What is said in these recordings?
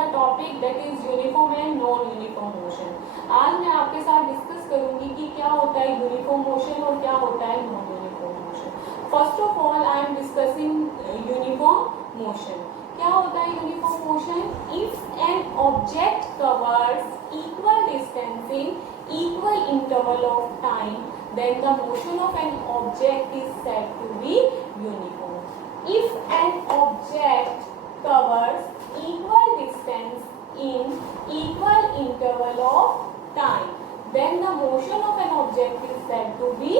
a topic that is uniform and non-uniform motion. आज मैं आपके साथ डिस्कस करूंगी कि क्या होता है यूनिफॉर्म मोशन और क्या होता है non uniform motion. First of all I am discussing uniform motion. क्या होता है uniform motion? If an object covers equal distance in equal interval of time, then the motion of an object is said to be uniform. If an object covers equal distance in equal interval of time, then the motion of an object is said to be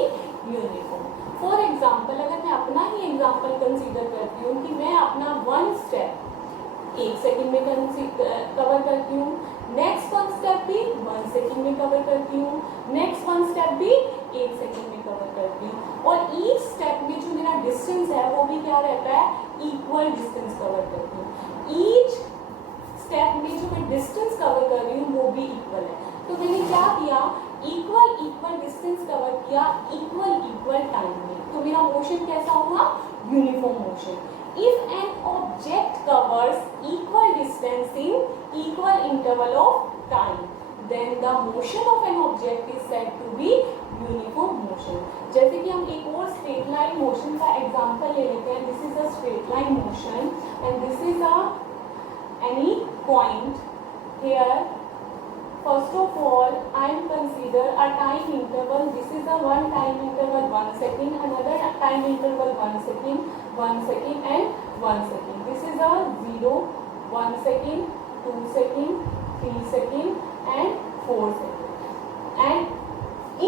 uniform. For example, अगर मैं अपना ही example consider करती हूँ कि मैं अपना one step 1 second में cover करती हूँ, नेक्स्ट वन स्टेप भी 1 सेकेंड में कवर करती हूँ, नेक्स्ट वन स्टेप भी 1 सेकेंड में कवर करती हूँ, और ईच स्टेप में जो मेरा डिस्टेंस है वो भी क्या रहता है? इक्वल डिस्टेंस कवर करती हूँ. ईच स्टेप में जो मैं डिस्टेंस कवर कर रही हूँ वो भी इक्वल है. तो मैंने क्या किया? इक्वल डिस्टेंस कवर किया इक्वल टाइम में. तो मेरा मोशन कैसा हुआ? Uniform motion. If an object covers equal distance in equal interval of time, then the motion of an object is said to be uniform motion. जैसे कि हम एक और straight line motion का example ले लेते हैं. This is a straight line motion and this is a any point here. First of all, I am consider a time interval. This is a one time interval 1 second, another time interval 1 second, 1 second and 1 second. This is a 0, 1 second, 2 second, 3 second and 4 second. And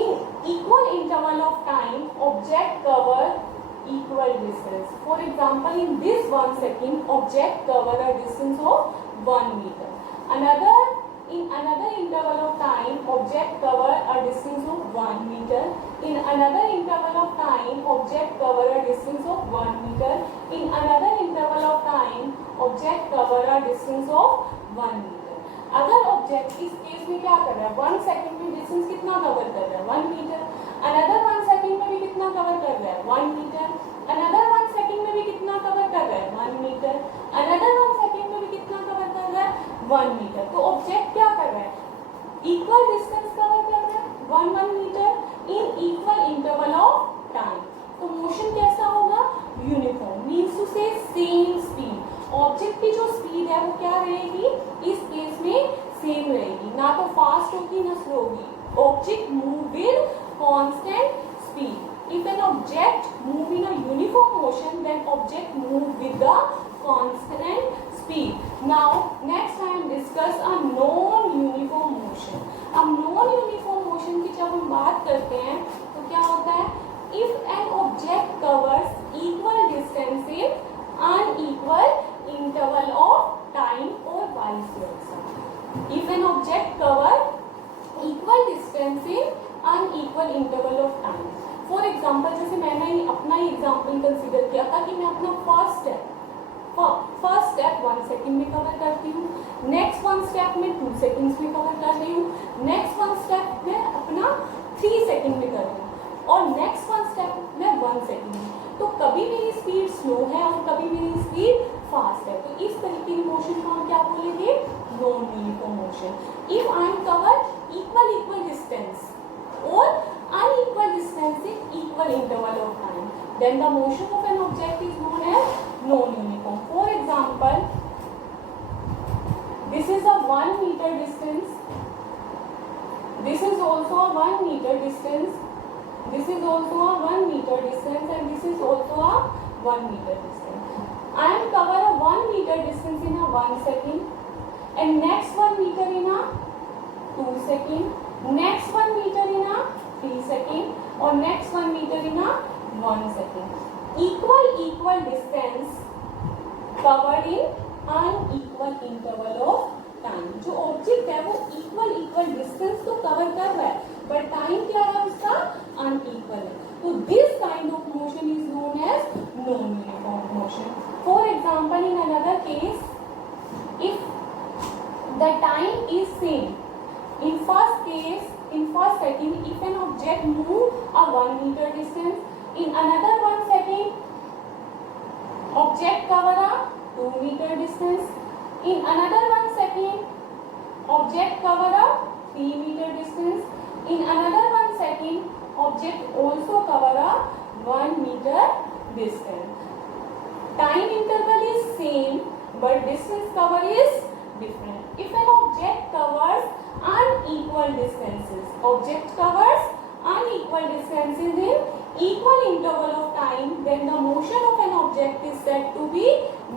in equal interval of time, object cover equal distance. For example, in this 1 second, object cover a distance of 1 meter. In another interval of time, object cover a distance of 1 meter. In another interval of time, object cover a distance of 1 meter. In another interval of time, object cover a distance of 1 meter. अगर object इस case में क्या कर रहा है? 1 second में distance कितना cover कर रहा है? 1 मीटर. अनदर 1 सेकेंड में भी कितना कवर कर रहा है? 1 मीटर. अनदर 1 सेकेंड में भी कितना कवर कर रहा है? 1 मीटर. अनदर 1 सेकेंड में भी कितना कवर कर रहा है? 1 मीटर. तो ऑब्जेक्ट क्या कर रहा है? इक्वल डिस्टेंस कवर कर रहा है 1 metre in equal interval of time. तो मोशन कैसा होगा? Uniform. Means to say same speed. Object की जो स्पीड है वो क्या रहेगी? इस केस में सेम रहेगी, ना तो फास्ट होगी ना स्लो होगी. Object move with constant speed. If an object move in a uniform motion, then object move with the constant speed. Now, next I am discuss a non-uniform motion. अब non-uniform motion की जब हम बात करते हैं तो क्या होता है? If an object covers equal distance in unequal interval of time or vice versa. If an object covers equal distance in unequal interval of time. For example, जैसे मैंने अपना ही एग्जाम्पल कंसिडर किया था कि मैं अपना फर्स्ट स्टेप 1 सेकेंड में cover करती हूँ, नेक्स्ट 1 स्टेप में 2 सेकेंड्स में कवर कर रही हूँ, नेक्स्ट 1 स्टेप में अपना 3 सेकेंड में कर रही हूँ और नेक्स्ट 1 स्टेप में 1 सेकेंड में. तो कभी मेरी स्पीड स्लो है और कभी मेरी स्पीड फास्ट है. तो इस तरीके की मोशन को हम क्या बोलेंगे? Non uniform motion. If I am cover equal distance or unequal distance in equal interval of time, then the motion of an object is known as non-uniform. For example, this is a 1 meter distance, this is also a 1 meter distance, this is also a 1 meter distance and this is also a 1 meter distance. I am cover a 1 meter distance in a 1 second and next 1 meter in a 2 second, next 1 meter in a 3 second और next 1 meter in a 1 second. Equal distance covered in unequal interval of time. जो object है वो equal distance तो cover कर रहा है but time क्या है उसका? अनइक्वल है. तो this kind of motion is known as non uniform motion. For example, in another case, if the time is same. In first second, if an object move a 1 meter distance, in another 1 second, object cover a 2 meter distance. In another 1 second, second, object cover a 3 meter distance. In another 1 second, object also cover a 1 meter distance. Time interval is same, but distance cover is different. If an object covers unequal distances, object covers unequal distances in equal interval of time, then the motion of an object is said to be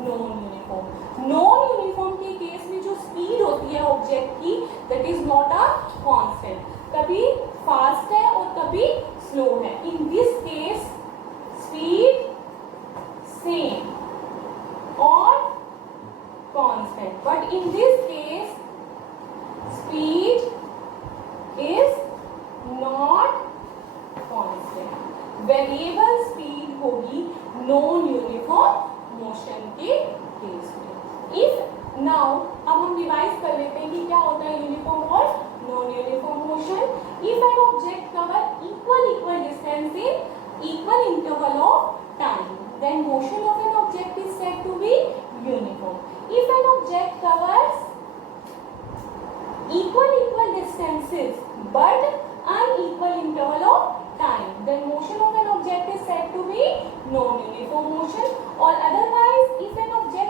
non-uniform. Non-uniform के case में जो speed होती है object की, that is not a constant. कभी fast है और कभी स्लो है. In this case, speed same or constant, but in this case speed is not constant. Variable speed होगी नॉन यूनिफॉर्म मोशन के केस में. इफ नाउ अब हम रिवाइज कर लेते हैं कि क्या होता है यूनिफॉर्म और non uniform motion. If an object cover equal distance in equal interval of time, then motion of an object is said to be uniform. If an object covers equal distances but unequal interval of time, then motion of an object is said to be non-uniform motion. Or otherwise, if an object